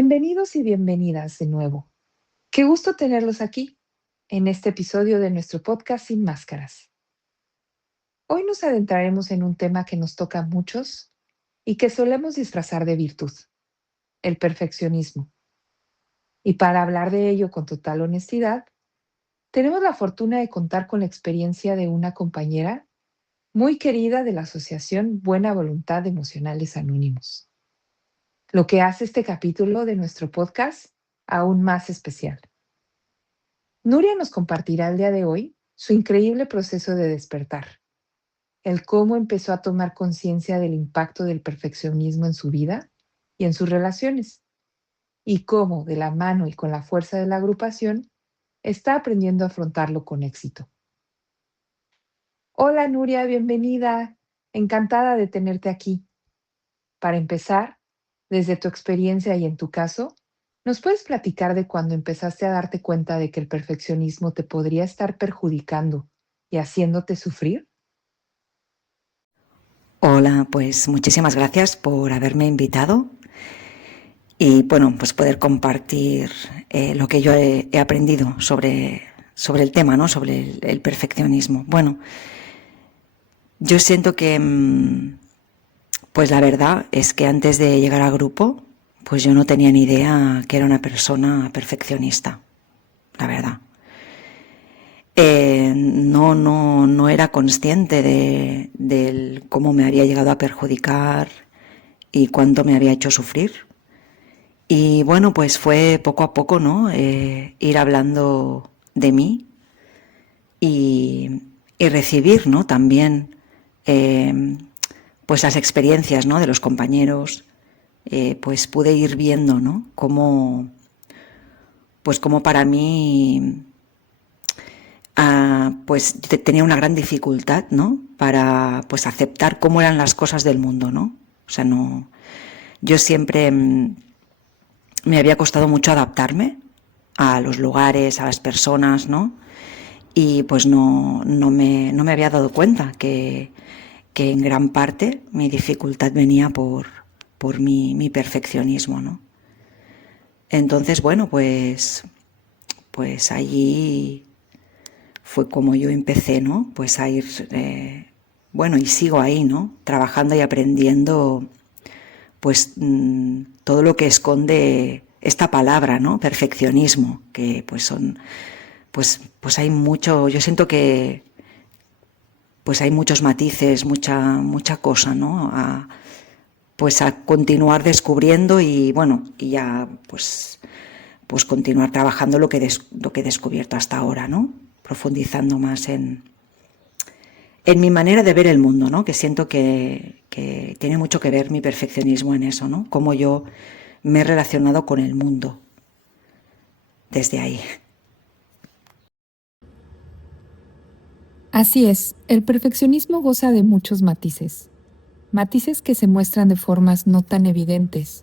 Bienvenidos y bienvenidas de nuevo. Qué gusto tenerlos aquí en este episodio de nuestro podcast Sin Máscaras. Hoy nos adentraremos en un tema que nos toca a muchos y que solemos disfrazar de virtud, el perfeccionismo. Y para hablar de ello con total honestidad, tenemos la fortuna de contar con la experiencia de una compañera muy querida de la Asociación Buena Voluntad de Emocionales Anónimos, lo que hace este capítulo de nuestro podcast aún más especial. Nuria nos compartirá el día de hoy su increíble proceso de despertar, el cómo empezó a tomar conciencia del impacto del perfeccionismo en su vida y en sus relaciones, y cómo, de la mano y con la fuerza de la agrupación, está aprendiendo a afrontarlo con éxito. Hola Nuria, bienvenida. Encantada de tenerte aquí. Para empezar, desde tu experiencia y en tu caso, ¿nos puedes platicar de cuando empezaste a darte cuenta de que el perfeccionismo te podría estar perjudicando y haciéndote sufrir? Hola, pues muchísimas gracias por haberme invitado y bueno, pues poder compartir lo que yo he aprendido sobre el tema, ¿no? Sobre el perfeccionismo. Bueno, yo siento que pues la verdad es que antes de llegar al grupo, pues yo no tenía ni idea que era una persona perfeccionista, la verdad. No era consciente de cómo me había llegado a perjudicar y cuánto me había hecho sufrir. Y bueno, pues fue poco a poco, ¿no? Ir hablando de mí y, y recibir, ¿no? También, pues las experiencias, ¿no? De los compañeros. Pues pude ir viendo, ¿no? Cómo para mí, pues tenía una gran dificultad, ¿no? Para, pues aceptar cómo eran las cosas del mundo, ¿no? O sea, no. Yo siempre me había costado mucho adaptarme a los lugares, a las personas, ¿no? Y pues no me había dado cuenta que en gran parte mi dificultad venía por mi perfeccionismo, ¿no? Entonces, bueno, pues allí fue como yo empecé, ¿no? Pues a ir, bueno, y sigo ahí, ¿no? Trabajando y aprendiendo pues todo lo que esconde esta palabra, ¿no? Perfeccionismo, que pues son, pues hay mucho, yo siento que pues hay muchos matices, mucha cosa, ¿no? Pues a continuar descubriendo y bueno, y ya pues continuar trabajando lo que he descubierto hasta ahora, ¿no? Profundizando más en mi manera de ver el mundo, ¿no? Que siento que tiene mucho que ver mi perfeccionismo en eso, ¿no? Cómo yo me he relacionado con el mundo desde ahí. Así es, el perfeccionismo goza de muchos matices, matices que se muestran de formas no tan evidentes.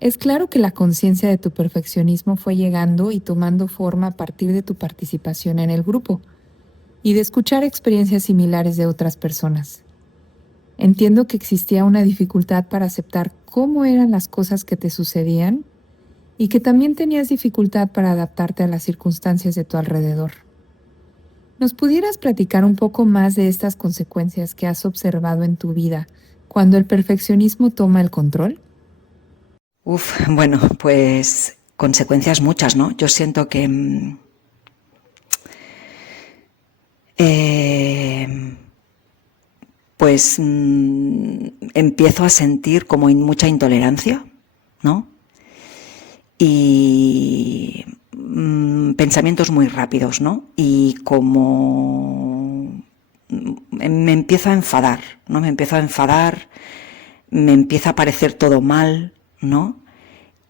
Es claro que la conciencia de tu perfeccionismo fue llegando y tomando forma a partir de tu participación en el grupo y de escuchar experiencias similares de otras personas. Entiendo que existía una dificultad para aceptar cómo eran las cosas que te sucedían y que también tenías dificultad para adaptarte a las circunstancias de tu alrededor. ¿Nos pudieras platicar un poco más de estas consecuencias que has observado en tu vida cuando el perfeccionismo toma el control? Bueno, pues consecuencias muchas, ¿no? Yo siento que empiezo a sentir como mucha intolerancia, ¿no? Y pensamientos muy rápidos, ¿no? Y como me empiezo a enfadar, ¿no? Me empiezo a enfadar, me empieza a parecer todo mal, ¿no?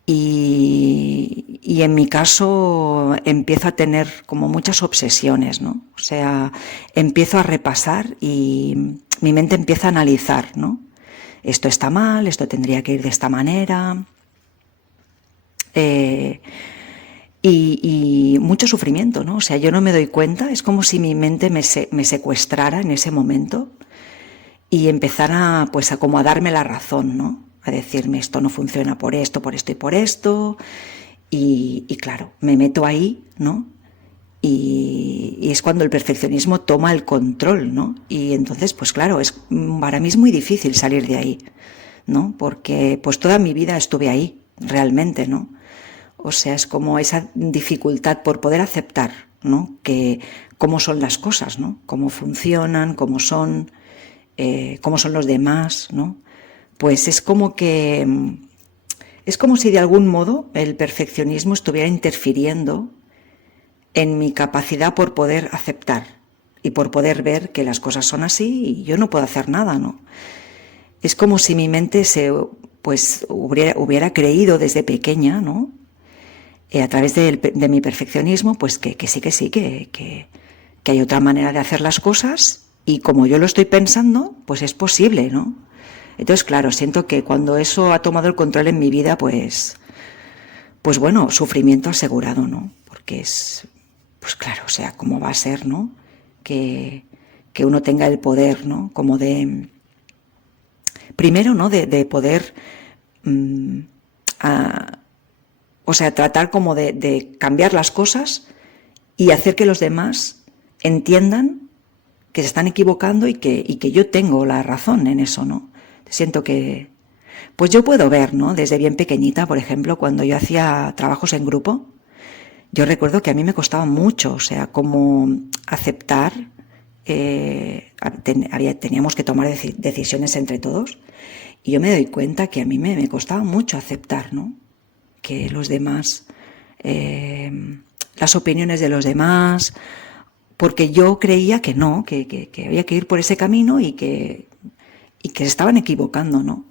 Y en mi caso empiezo a tener como muchas obsesiones, ¿no? O sea, empiezo a repasar y mi mente empieza a analizar, ¿no? Esto está mal, esto tendría que ir de esta manera. Y mucho sufrimiento, ¿no? O sea, yo no me doy cuenta, es como si mi mente me secuestrara en ese momento y empezara pues a como a darme la razón, ¿no? A decirme esto no funciona por esto y por esto. Y claro, me meto ahí, ¿no? Y es cuando el perfeccionismo toma el control, ¿no? Y entonces, pues claro, para mí es muy difícil salir de ahí, ¿no? Porque pues toda mi vida estuve ahí, realmente, ¿no? O sea, es como esa dificultad por poder aceptar, ¿no? Que cómo son las cosas, ¿no? Cómo funcionan, cómo son los demás, ¿no? Pues es como si de algún modo el perfeccionismo estuviera interfiriendo en mi capacidad por poder aceptar y por poder ver que las cosas son así y yo no puedo hacer nada, ¿no? Es como si mi mente hubiera creído desde pequeña, ¿no? A través de mi perfeccionismo, pues que sí, que hay otra manera de hacer las cosas y como yo lo estoy pensando, pues es posible, ¿no? Entonces, claro, siento que cuando eso ha tomado el control en mi vida, pues bueno, sufrimiento asegurado, ¿no? Porque pues claro, o sea, ¿cómo va a ser, ¿no? Que uno tenga el poder, ¿no? Como primero, ¿no? De poder, o sea, tratar como de cambiar las cosas y hacer que los demás entiendan que se están equivocando y que yo tengo la razón en eso, ¿no? Siento que, pues yo puedo ver, ¿no? Desde bien pequeñita, por ejemplo, cuando yo hacía trabajos en grupo, yo recuerdo que a mí me costaba mucho, o sea, como aceptar, teníamos que tomar decisiones entre todos, y yo me doy cuenta que a mí me costaba mucho aceptar, ¿no? Que los demás, las opiniones de los demás, porque yo creía que no, que había que ir por ese camino y que se estaban equivocando, ¿no?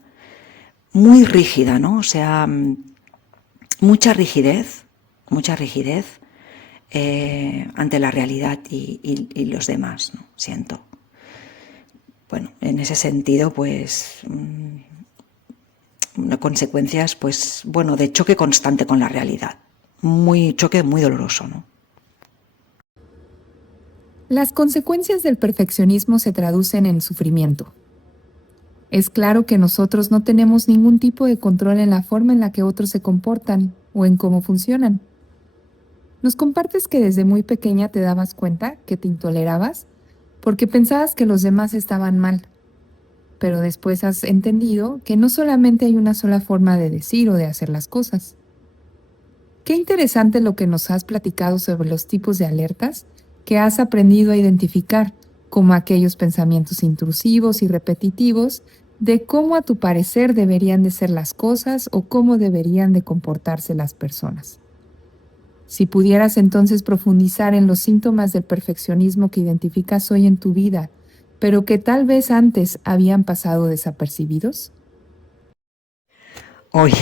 Muy rígida, ¿no? O sea, mucha rigidez ante la realidad y los demás, ¿no? Siento. Bueno, en ese sentido, pues, consecuencias, pues, bueno, de choque constante con la realidad. Choque muy doloroso, ¿no? Las consecuencias del perfeccionismo se traducen en sufrimiento. Es claro que nosotros no tenemos ningún tipo de control en la forma en la que otros se comportan o en cómo funcionan. Nos compartes que desde muy pequeña te dabas cuenta que te intolerabas porque pensabas que los demás estaban mal, pero después has entendido que no solamente hay una sola forma de decir o de hacer las cosas. Qué interesante lo que nos has platicado sobre los tipos de alertas que has aprendido a identificar, como aquellos pensamientos intrusivos y repetitivos de cómo a tu parecer deberían de ser las cosas o cómo deberían de comportarse las personas. Si pudieras entonces profundizar en los síntomas del perfeccionismo que identificas hoy en tu vida, pero que tal vez antes habían pasado desapercibidos. Hoy,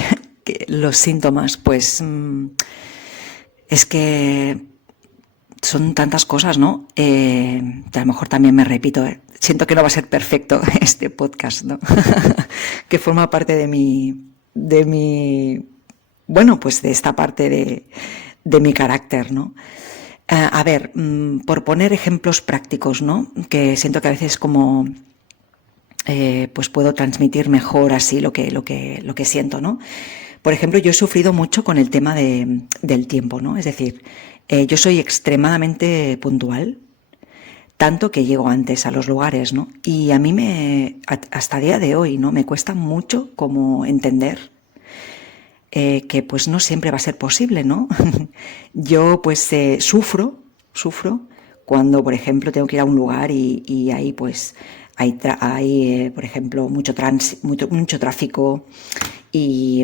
los síntomas, pues, es que son tantas cosas, ¿no? A lo mejor también me repito, siento que no va a ser perfecto este podcast, ¿no? Que forma parte de mi, bueno, pues de esta parte de mi carácter, ¿no? A ver, por poner ejemplos prácticos, ¿no? Que siento que a veces como pues puedo transmitir mejor así lo que siento, ¿no? Por ejemplo, yo he sufrido mucho con el tema del tiempo, ¿no? Es decir, yo soy extremadamente puntual, tanto que llego antes a los lugares, ¿no? Y a mí hasta día de hoy, ¿no? Me cuesta mucho como entender que pues no siempre va a ser posible, ¿no? Yo pues sufro cuando, por ejemplo, tengo que ir a un lugar y ahí pues hay por ejemplo, mucho tráfico y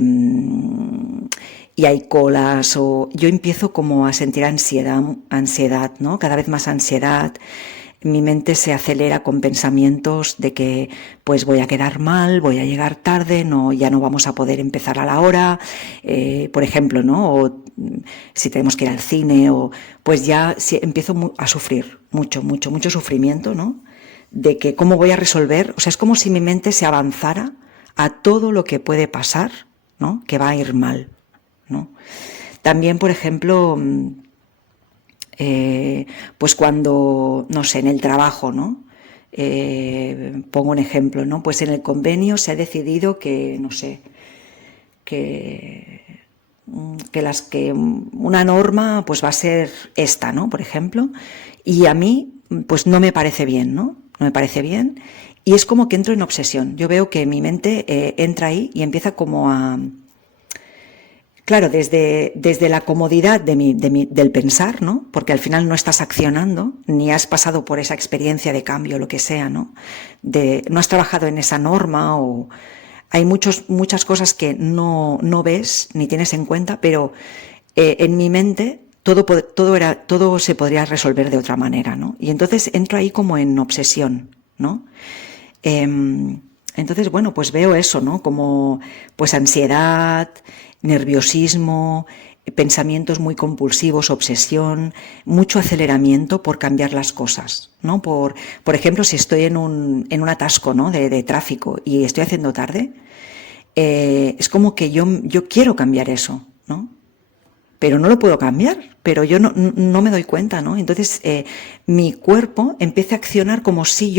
hay colas, o yo empiezo como a sentir ansiedad, ¿no? Cada vez más ansiedad. Mi mente se acelera con pensamientos de que pues voy a quedar mal, voy a llegar tarde, ya no vamos a poder empezar a la hora, por ejemplo, ¿no? O si tenemos que ir al cine, o pues ya empiezo a sufrir mucho sufrimiento, ¿no? De que cómo voy a resolver, o sea, es como si mi mente se avanzara a todo lo que puede pasar, ¿no? Que va a ir mal, ¿no? También, por ejemplo, pues cuando, no sé, en el trabajo, ¿no? Pongo un ejemplo, ¿no? Pues en el convenio se ha decidido que, no sé, que una norma pues va a ser esta, ¿no? Por ejemplo, y a mí pues no me parece bien, ¿no? No me parece bien y es como que entro en obsesión. Yo veo que mi mente entra ahí y empieza como a... Claro, desde la comodidad del pensar, ¿no? Porque al final no estás accionando, ni has pasado por esa experiencia de cambio, lo que sea, ¿no? No has trabajado en esa norma o hay muchas cosas que no ves ni tienes en cuenta, pero en mi mente todo se podría resolver de otra manera, ¿no? Y entonces entro ahí como en obsesión, ¿no? Entonces, bueno, pues veo eso, ¿no? Como pues ansiedad, nerviosismo, pensamientos muy compulsivos, obsesión, mucho aceleramiento por cambiar las cosas, ¿no? Por ejemplo, si estoy en un atasco, ¿no? de tráfico y estoy haciendo tarde, es como que yo quiero cambiar eso, ¿no? Pero no lo puedo cambiar, pero yo no me doy cuenta, ¿no? Entonces mi cuerpo empieza a accionar como si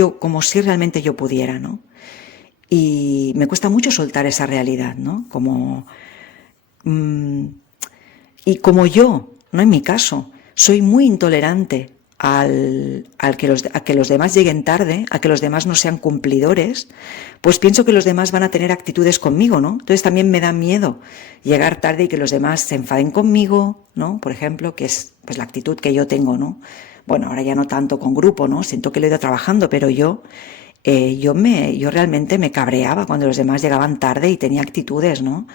realmente yo pudiera, ¿no? Y me cuesta mucho soltar esa realidad, ¿no? Y como yo, no en mi caso, soy muy intolerante a que los demás lleguen tarde, a que los demás no sean cumplidores, pues pienso que los demás van a tener actitudes conmigo, ¿no? Entonces también me da miedo llegar tarde y que los demás se enfaden conmigo, ¿no? Por ejemplo, que es pues la actitud que yo tengo, ¿no? Bueno, ahora ya no tanto con grupo, ¿no? Siento que lo he ido trabajando, pero yo realmente me cabreaba cuando los demás llegaban tarde y tenía actitudes, ¿no?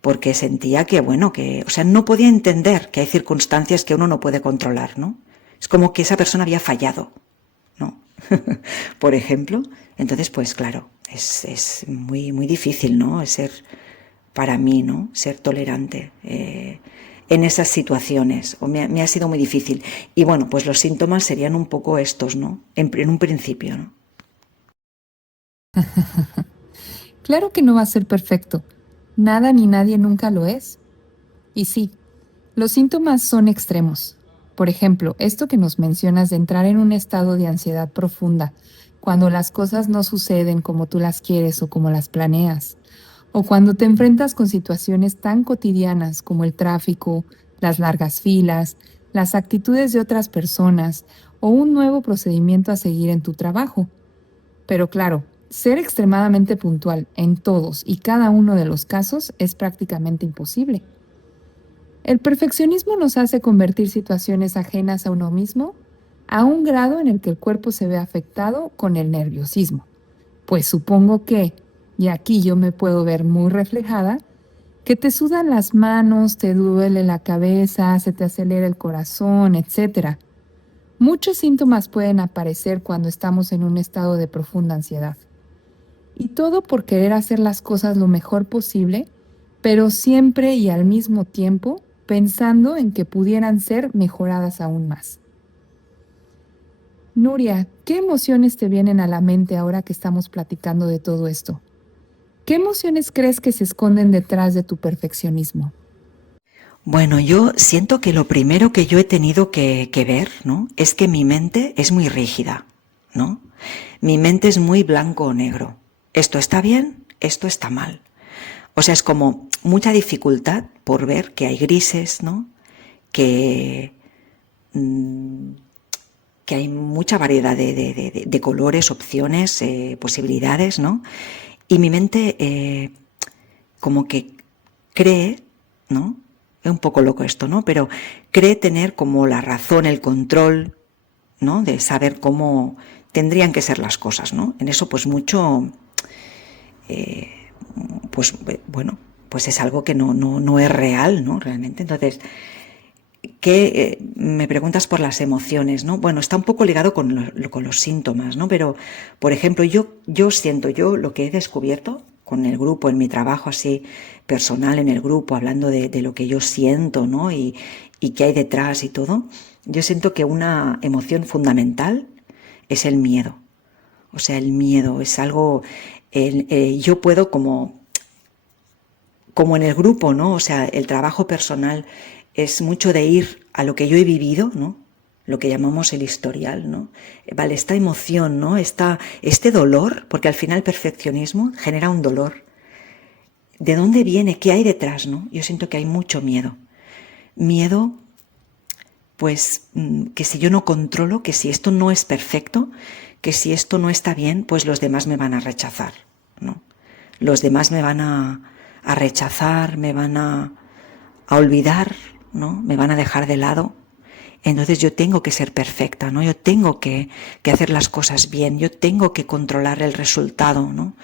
Porque sentía que, bueno, o sea, no podía entender que hay circunstancias que uno no puede controlar, ¿no? Es como que esa persona había fallado, ¿no? Por ejemplo. Entonces, pues claro, es muy, muy difícil, ¿no? Para mí, ¿no? Ser tolerante en esas situaciones. Me ha sido muy difícil. Y bueno, pues los síntomas serían un poco estos, ¿no? En un principio, ¿no? Claro que no va a ser perfecto. Nada ni nadie nunca lo es. Y sí, los síntomas son extremos. Por ejemplo, esto que nos mencionas de entrar en un estado de ansiedad profunda, cuando las cosas no suceden como tú las quieres o como las planeas, o cuando te enfrentas con situaciones tan cotidianas como el tráfico, las largas filas, las actitudes de otras personas o un nuevo procedimiento a seguir en tu trabajo. Pero claro, ser extremadamente puntual en todos y cada uno de los casos es prácticamente imposible. El perfeccionismo nos hace convertir situaciones ajenas a uno mismo a un grado en el que el cuerpo se ve afectado con el nerviosismo. Pues supongo que, y aquí yo me puedo ver muy reflejada, que te sudan las manos, te duele la cabeza, se te acelera el corazón, etcétera. Muchos síntomas pueden aparecer cuando estamos en un estado de profunda ansiedad. Y todo por querer hacer las cosas lo mejor posible, pero siempre y al mismo tiempo pensando en que pudieran ser mejoradas aún más. Nuria, ¿qué emociones te vienen a la mente ahora que estamos platicando de todo esto? ¿Qué emociones crees que se esconden detrás de tu perfeccionismo? Bueno, yo siento que lo primero que yo he tenido que ver, ¿no? Es que mi mente es muy rígida, ¿no? Mi mente es muy blanco o negro. Esto está bien, esto está mal. O sea, es como mucha dificultad por ver que hay grises, ¿no? Que, mm, que hay mucha variedad de colores, opciones, posibilidades, ¿no? Y mi mente como que cree, ¿no? Es un poco loco esto, ¿no? Pero cree tener como la razón, el control, ¿no? De saber cómo tendrían que ser las cosas, ¿no? En eso pues mucho, pues bueno, pues es algo que no es real, ¿no? Realmente. Entonces, ¿qué me preguntas por las emociones, ¿no? Bueno, está un poco ligado con los síntomas, ¿no? Pero, por ejemplo, yo siento, yo lo que he descubierto con el grupo, en mi trabajo así personal en el grupo, hablando de lo que yo siento, ¿no? Y qué hay detrás y todo, yo siento que una emoción fundamental es el miedo. O sea, el miedo es algo, yo puedo como en el grupo, ¿no? O sea, el trabajo personal es mucho de ir a lo que yo he vivido, ¿no? lo que llamamos el historial, ¿no? Vale, esta emoción, ¿no? Este dolor, porque al final el perfeccionismo genera un dolor. ¿De dónde viene? ¿Qué hay detrás, no? Yo siento que hay mucho miedo. Miedo, pues, que si yo no controlo, que si esto no es perfecto, que si esto no está bien, pues los demás me van a rechazar, ¿no? Los demás me van a rechazar, me van a olvidar, ¿no? Me van a dejar de lado. Entonces yo tengo que ser perfecta, ¿no? Yo tengo que hacer las cosas bien, yo tengo que controlar el resultado, ¿no?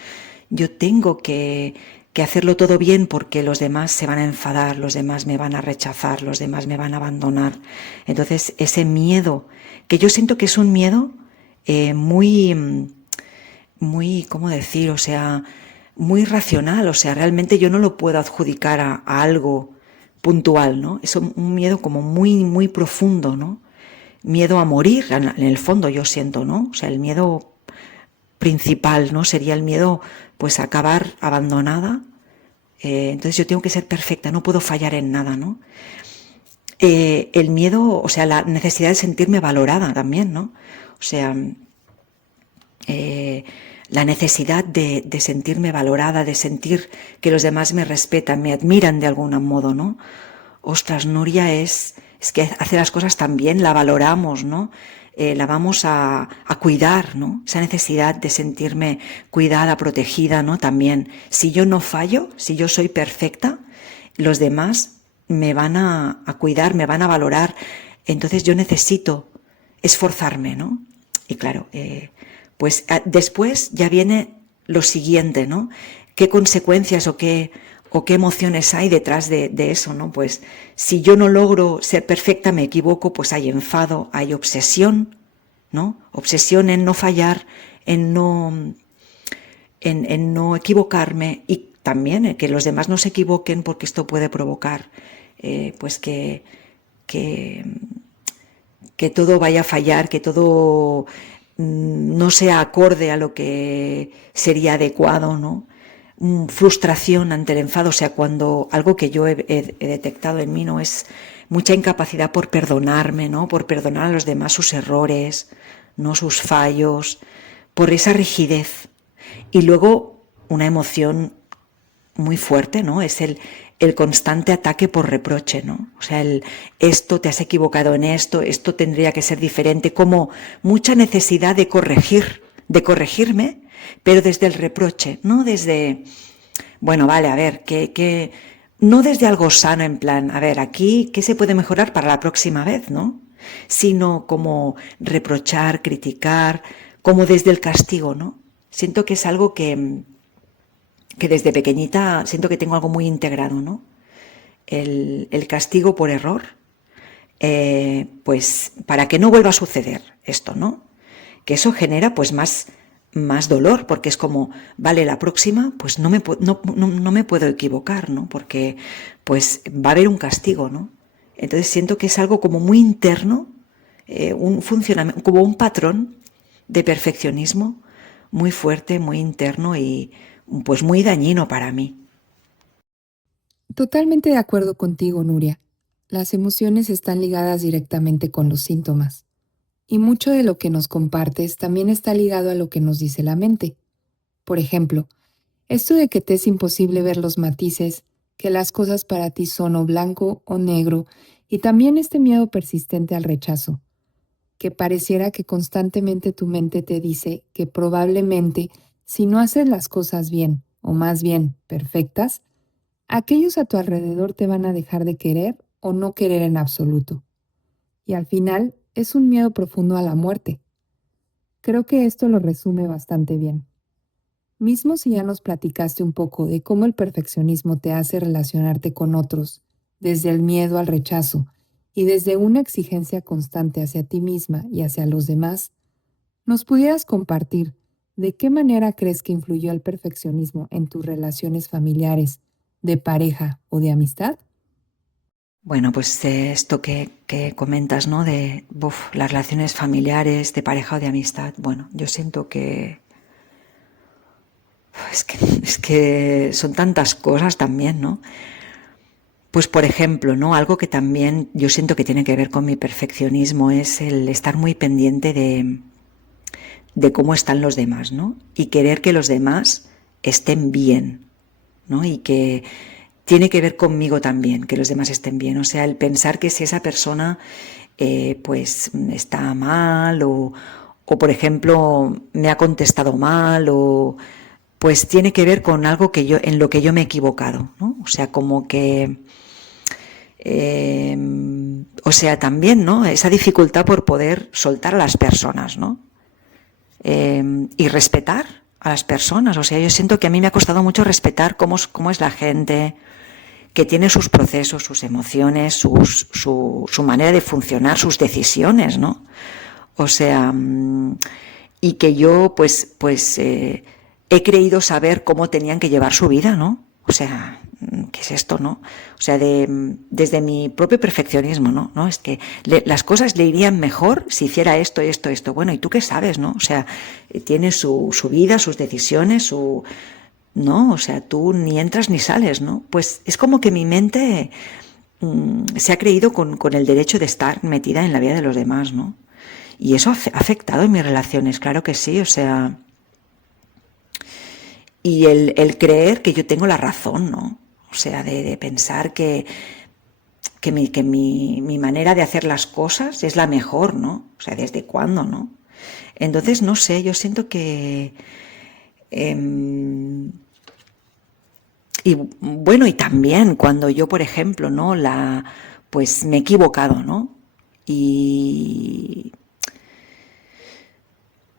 Yo tengo que hacerlo todo bien porque los demás se van a enfadar, los demás me van a rechazar, los demás me van a abandonar. Entonces ese miedo, que yo siento que es un miedo muy, ¿cómo decir? O sea, muy racional, o sea, realmente yo no lo puedo adjudicar a algo puntual, ¿no? Es un miedo como muy profundo, ¿no? Miedo a morir, en el fondo yo siento, ¿no? O sea, el miedo principal, ¿no? Sería el miedo, pues, a acabar abandonada. Entonces yo tengo que ser perfecta, no puedo fallar en nada, ¿no? El miedo, o sea, la necesidad de sentirme valorada también, ¿no? O sea, la necesidad de sentirme valorada, de sentir que los demás me respetan, me admiran de algún modo, ¿no? Ostras, Nuria es que hace las cosas tan bien, la valoramos, ¿no? La vamos a cuidar, ¿no? Esa necesidad de sentirme cuidada, protegida, ¿no? También, si yo no fallo, si yo soy perfecta, los demás me van a cuidar, me van a valorar, entonces yo necesito esforzarme, ¿no? Y claro, pues después ya viene lo siguiente, ¿no? ¿Qué consecuencias o qué emociones hay detrás de eso, ¿no? Pues si yo no logro ser perfecta, me equivoco, pues hay enfado, hay obsesión, ¿no? Obsesión en no fallar, en no equivocarme y también que los demás no se equivoquen porque esto puede provocar pues que, que todo vaya a fallar, que todo no sea acorde a lo que sería adecuado, ¿no? Frustración ante el enfado, o sea, cuando algo que yo he detectado en mí, ¿no? Es mucha incapacidad por perdonarme, ¿no? Por perdonar a los demás sus errores, no sus fallos, por esa rigidez. Y luego una emoción muy fuerte, ¿no? Es el constante ataque por reproche, ¿no? O sea, esto te has equivocado en esto tendría que ser diferente, como mucha necesidad de corregirme, pero desde el reproche, no desde, bueno, vale, a ver, no desde algo sano en plan, a ver, aquí, ¿qué se puede mejorar para la próxima vez, no? Sino como reprochar, criticar, como desde el castigo, ¿no? Siento que es algo que desde pequeñita siento que tengo algo muy integrado, ¿no? El castigo por error, pues para que no vuelva a suceder esto, ¿no? Que eso genera pues más dolor, porque es como, vale, la próxima, pues no me puedo equivocar, ¿no? Porque pues va a haber un castigo, ¿no? Entonces siento que es algo como muy interno, un funcionamiento, como un patrón de perfeccionismo muy fuerte, muy interno y pues muy dañino para mí. Totalmente de acuerdo contigo, Nuria. Las emociones están ligadas directamente con los síntomas. Y mucho de lo que nos compartes también está ligado a lo que nos dice la mente. Por ejemplo, esto de que te es imposible ver los matices, que las cosas para ti son o blanco o negro, y también este miedo persistente al rechazo, que pareciera que constantemente tu mente te dice que probablemente si no haces las cosas bien, o más bien perfectas, aquellos a tu alrededor te van a dejar de querer o no querer en absoluto. Y al final es un miedo profundo a la muerte. Creo que esto lo resume bastante bien. Mismo si ya nos platicaste un poco de cómo el perfeccionismo te hace relacionarte con otros, desde el miedo al rechazo y desde una exigencia constante hacia ti misma y hacia los demás, ¿nos pudieras compartir de qué manera crees que influyó el perfeccionismo en tus relaciones familiares, de pareja o de amistad? Bueno, pues esto que comentas, ¿no? De las relaciones familiares, de pareja o de amistad. Bueno, yo siento que es que son tantas cosas también, ¿no? Pues por ejemplo, ¿no? Algo que también yo siento que tiene que ver con mi perfeccionismo es el estar muy pendiente de cómo están los demás, ¿no? Y querer que los demás estén bien, ¿no? Y que tiene que ver conmigo también, que los demás estén bien. O sea, el pensar que si esa persona pues está mal o por ejemplo me ha contestado mal o pues tiene que ver con algo que yo en lo que yo me he equivocado, ¿no? O sea, como que o sea, también, ¿no? Esa dificultad por poder soltar a las personas, ¿no? Y respetar a las personas. O sea, yo siento que a mí me ha costado mucho respetar cómo es la gente, que tiene sus procesos, sus emociones, su manera de funcionar, sus decisiones, ¿no? O sea, y que yo he creído saber cómo tenían que llevar su vida, ¿no? O sea, ¿qué es esto, no? O sea, desde mi propio perfeccionismo, ¿no? ¿No? Es que las cosas le irían mejor si hiciera esto, esto, esto. Bueno, ¿y tú qué sabes, no? O sea, tiene su vida, sus decisiones, ¿no? O sea, tú ni entras ni sales, ¿no? Pues es como que mi mente se ha creído con el derecho de estar metida en la vida de los demás, ¿no? Y eso ha afectado en mis relaciones, claro que sí, o sea, y el creer que yo tengo la razón, ¿no? O sea, de pensar que mi manera de hacer las cosas es la mejor, ¿no? O sea, ¿desde cuándo, no? Entonces, no sé, yo siento que... y bueno, y también cuando yo, por ejemplo, ¿no? Pues me he equivocado, ¿no? Y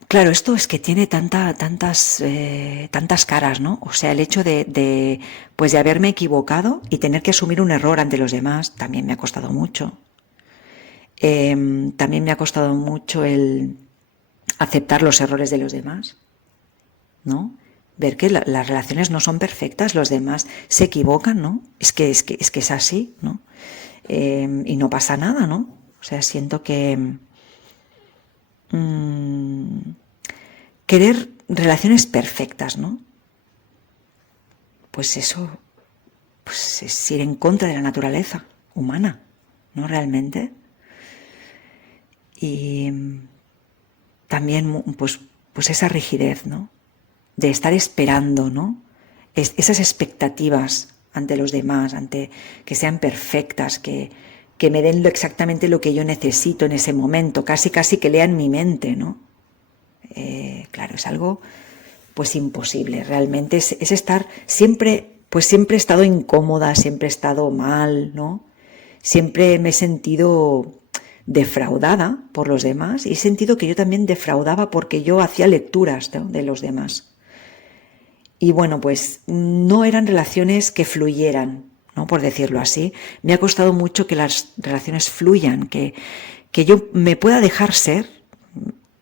claro, esto es que tiene tantas caras, ¿no? O sea, el hecho pues de haberme equivocado y tener que asumir un error ante los demás también me ha costado mucho. También me ha costado mucho el aceptar los errores de los demás, ¿no? Ver que las relaciones no son perfectas, los demás se equivocan, ¿no? Es así, ¿no? Y no pasa nada, ¿no? O sea, siento que querer relaciones perfectas, ¿no? Pues eso, pues es ir en contra de la naturaleza humana, ¿no? Realmente. Y también, pues esa rigidez, ¿no? De estar esperando, ¿no? Esas expectativas ante los demás, ante que sean perfectas, que me den exactamente lo que yo necesito en ese momento, casi que lean mi mente, ¿no? Claro, es algo pues imposible, realmente es estar siempre, pues siempre he estado incómoda, siempre he estado mal, ¿no? Siempre me he sentido defraudada por los demás y he sentido que yo también defraudaba porque yo hacía lecturas, ¿no? De los demás. Y bueno, pues no eran relaciones que fluyeran, ¿no? Por decirlo así. Me ha costado mucho que las relaciones fluyan, que yo me pueda dejar ser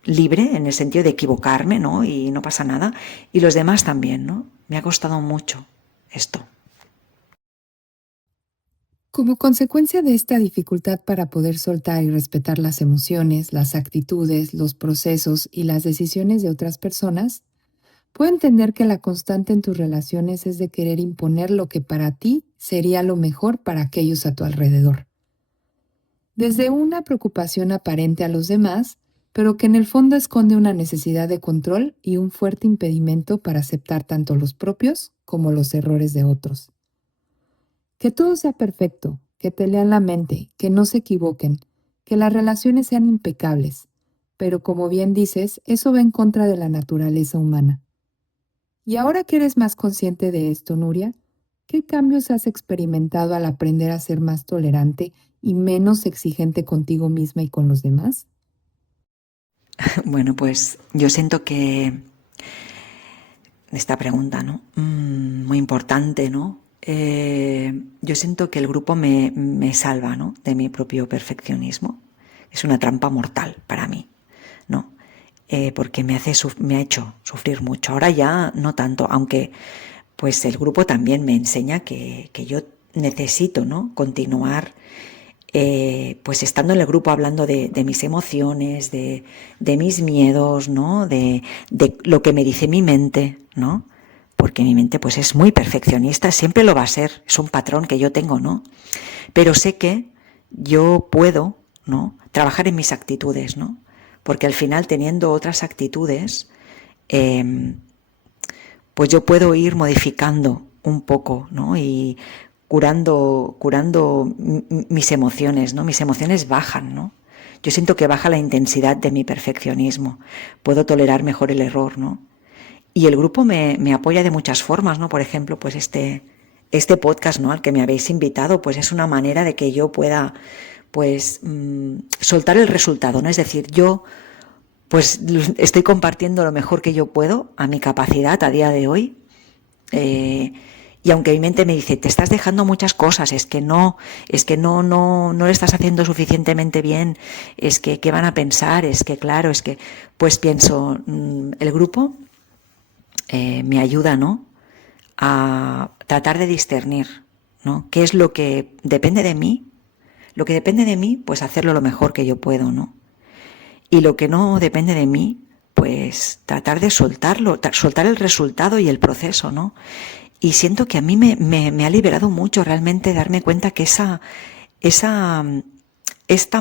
libre en el sentido de equivocarme, ¿no? Y no pasa nada. Y los demás también, ¿no? Me ha costado mucho esto. Como consecuencia de esta dificultad para poder soltar y respetar las emociones, las actitudes, los procesos y las decisiones de otras personas, puedo entender que la constante en tus relaciones es de querer imponer lo que para ti sería lo mejor para aquellos a tu alrededor. Desde una preocupación aparente a los demás, pero que en el fondo esconde una necesidad de control y un fuerte impedimento para aceptar tanto los propios como los errores de otros. Que todo sea perfecto, que te lean la mente, que no se equivoquen, que las relaciones sean impecables, pero como bien dices, eso va en contra de la naturaleza humana. Y ahora que eres más consciente de esto, Nuria, ¿qué cambios has experimentado al aprender a ser más tolerante y menos exigente contigo misma y con los demás? Bueno, pues yo siento que esta pregunta, ¿no? Muy importante, ¿no? Yo siento que el grupo me salva, ¿no? De mi propio perfeccionismo. Es una trampa mortal para mí, ¿no? Porque me ha hecho sufrir mucho. Ahora ya no tanto, aunque pues el grupo también me enseña que yo necesito, ¿no? Continuar pues estando en el grupo hablando de mis emociones, de mis miedos, ¿no? De lo que me dice mi mente, ¿no? porque mi mente pues es muy perfeccionista, siempre lo va a ser, es un patrón que yo tengo, ¿no? Pero sé que yo puedo, ¿no?, trabajar en mis actitudes, ¿no? Porque al final, teniendo otras actitudes, pues yo puedo ir modificando un poco, ¿no? Y curando mis emociones, ¿no? Mis emociones bajan, ¿no? Yo siento que baja la intensidad de mi perfeccionismo. Puedo tolerar mejor el error, ¿no? Y el grupo me apoya de muchas formas, ¿no? Por ejemplo, pues este podcast, ¿no?, al que me habéis invitado, pues es una manera de que yo pueda, pues, soltar el resultado, ¿no? Es decir, yo, pues, estoy compartiendo lo mejor que yo puedo a mi capacidad a día de hoy. Y aunque mi mente me dice, te estás dejando muchas cosas, es que no lo estás haciendo suficientemente bien, es que qué van a pensar, es que claro, es que, pues pienso, el grupo me ayuda, ¿no?, a tratar de discernir, ¿no?, qué es lo que depende de mí. Lo que depende de mí, pues hacerlo lo mejor que yo puedo, ¿no? Y lo que no depende de mí, pues tratar de soltarlo, soltar el resultado y el proceso, ¿no? Y siento que a mí me ha liberado mucho realmente darme cuenta que esta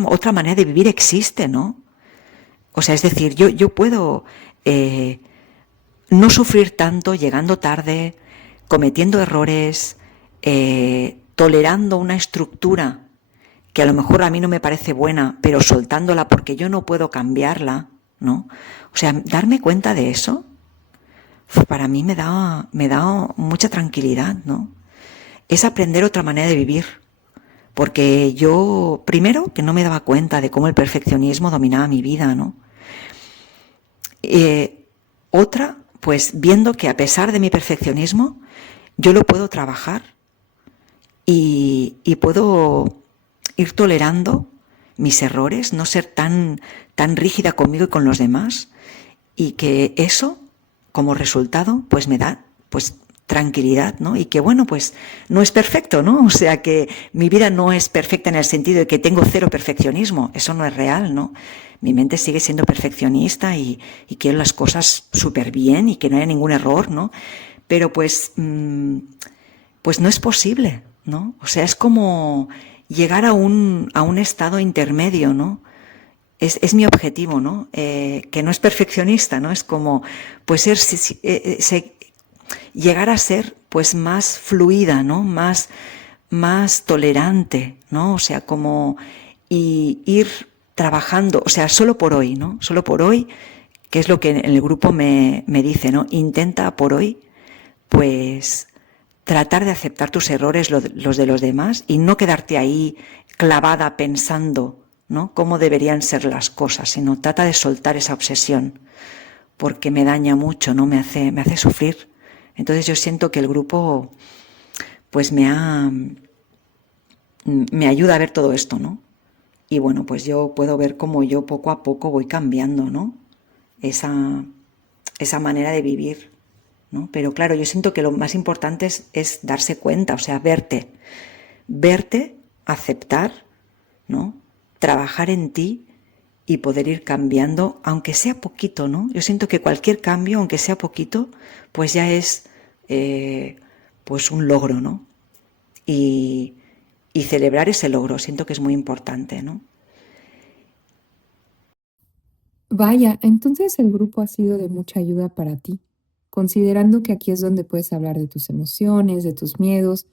otra manera de vivir existe, ¿no? O sea, es decir, yo puedo no sufrir tanto llegando tarde, cometiendo errores, tolerando una estructura que a lo mejor a mí no me parece buena, pero soltándola porque yo no puedo cambiarla, ¿no? O sea, darme cuenta de eso, para mí me da mucha tranquilidad, ¿no? Es aprender otra manera de vivir, porque yo, primero, que no me daba cuenta de cómo el perfeccionismo dominaba mi vida, ¿no? Otra, pues viendo que a pesar de mi perfeccionismo, yo lo puedo trabajar y puedo ir tolerando mis errores, no ser tan rígida conmigo y con los demás, y que eso, como resultado, pues me da, pues, tranquilidad, ¿no? Y que bueno, pues no es perfecto, ¿no? O sea, que mi vida no es perfecta en el sentido de que tengo cero perfeccionismo, eso no es real, ¿no? Mi mente sigue siendo perfeccionista y quiero las cosas súper bien y que no haya ningún error, ¿no? Pero pues pues no es posible, ¿no? O sea, es como llegar a un estado intermedio, ¿no? Es mi objetivo, ¿no? Que no es perfeccionista, ¿no? Es como, pues llegar a ser, pues, más fluida, ¿no? Más tolerante, ¿no? O sea, como y ir trabajando, o sea, solo por hoy, ¿no? Solo por hoy, que es lo que en el grupo me dice, ¿no? Intenta por hoy, pues, tratar de aceptar tus errores, los de los demás, y no quedarte ahí clavada pensando, ¿no?, cómo deberían ser las cosas, sino trata de soltar esa obsesión, porque me daña mucho, ¿no? Me hace sufrir. Entonces yo siento que el grupo, pues me ayuda a ver todo esto, ¿no? Y bueno, pues yo puedo ver cómo yo poco a poco voy cambiando, ¿no? Esa manera de vivir, ¿no? Pero claro, yo siento que lo más importante es darse cuenta, o sea, verte, aceptar, ¿no? Trabajar en ti y poder ir cambiando, aunque sea poquito, ¿no? Yo siento que cualquier cambio, aunque sea poquito, pues ya es pues un logro, ¿no? Y celebrar ese logro, siento que es muy importante, ¿no? Vaya, entonces el grupo ha sido de mucha ayuda para ti, considerando que aquí es donde puedes hablar de tus emociones, de tus miedos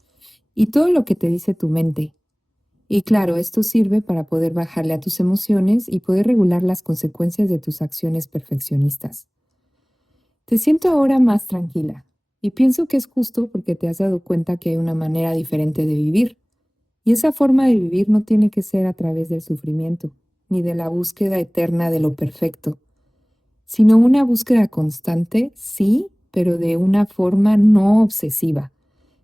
y todo lo que te dice tu mente. Y claro, esto sirve para poder bajarle a tus emociones y poder regular las consecuencias de tus acciones perfeccionistas. Te siento ahora más tranquila y pienso que es justo porque te has dado cuenta que hay una manera diferente de vivir. Y esa forma de vivir no tiene que ser a través del sufrimiento, ni de la búsqueda eterna de lo perfecto, sino una búsqueda constante, sí, pero de una forma no obsesiva,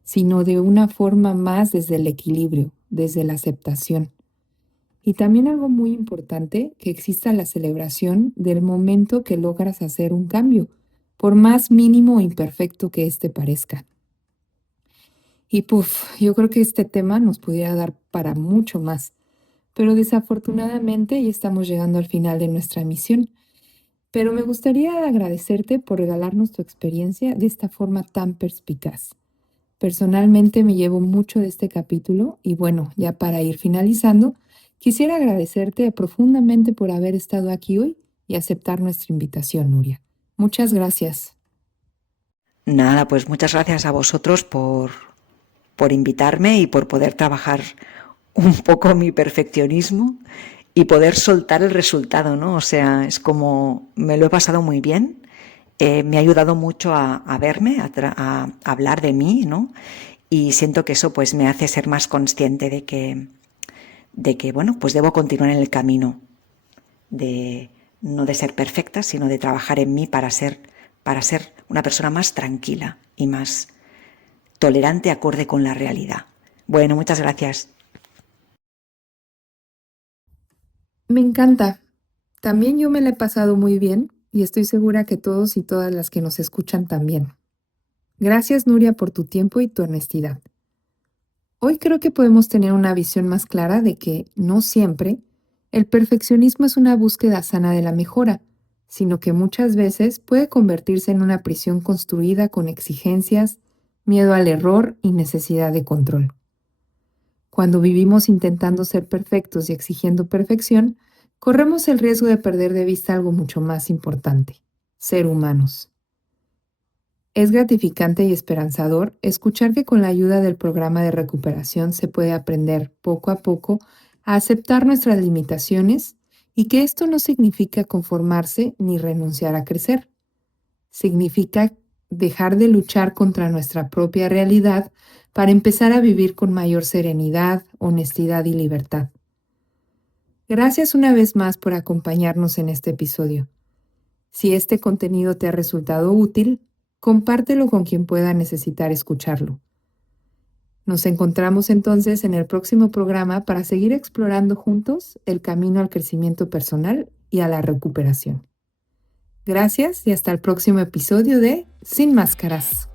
sino de una forma más desde el equilibrio, desde la aceptación. Y también algo muy importante, que exista la celebración del momento que logras hacer un cambio, por más mínimo o imperfecto que éste parezca. Y puf, yo creo que este tema nos pudiera dar para mucho más, pero desafortunadamente ya estamos llegando al final de nuestra emisión. pero me gustaría agradecerte por regalarnos tu experiencia de esta forma tan perspicaz. Personalmente me llevo mucho de este capítulo y bueno, ya para ir finalizando, quisiera agradecerte profundamente por haber estado aquí hoy y aceptar nuestra invitación, Nuria. Muchas gracias. Nada, pues muchas gracias a vosotros por invitarme y por poder trabajar un poco mi perfeccionismo y poder soltar el resultado, ¿no? O sea, es como me lo he pasado muy bien, me ha ayudado mucho a verme, a hablar de mí, ¿no? Y siento que eso pues me hace ser más consciente de que bueno, pues debo continuar en el camino de no de ser perfecta, sino de trabajar en mí para ser una persona más tranquila y más tolerante acorde con la realidad. Bueno, muchas gracias. Me encanta. También yo me la he pasado muy bien y estoy segura que todos y todas las que nos escuchan también. Gracias, Nuria, por tu tiempo y tu honestidad. Hoy creo que podemos tener una visión más clara de que no siempre el perfeccionismo es una búsqueda sana de la mejora, sino que muchas veces puede convertirse en una prisión construida con exigencias, miedo al error y necesidad de control. Cuando vivimos intentando ser perfectos y exigiendo perfección, corremos el riesgo de perder de vista algo mucho más importante: ser humanos. Es gratificante y esperanzador escuchar que con la ayuda del programa de recuperación se puede aprender poco a poco a aceptar nuestras limitaciones y que esto no significa conformarse ni renunciar a crecer. Significa dejar de luchar contra nuestra propia realidad para empezar a vivir con mayor serenidad, honestidad y libertad. Gracias una vez más por acompañarnos en este episodio. Si este contenido te ha resultado útil, compártelo con quien pueda necesitar escucharlo. Nos encontramos entonces en el próximo programa para seguir explorando juntos el camino al crecimiento personal y a la recuperación. Gracias y hasta el próximo episodio de Sin Máscaras.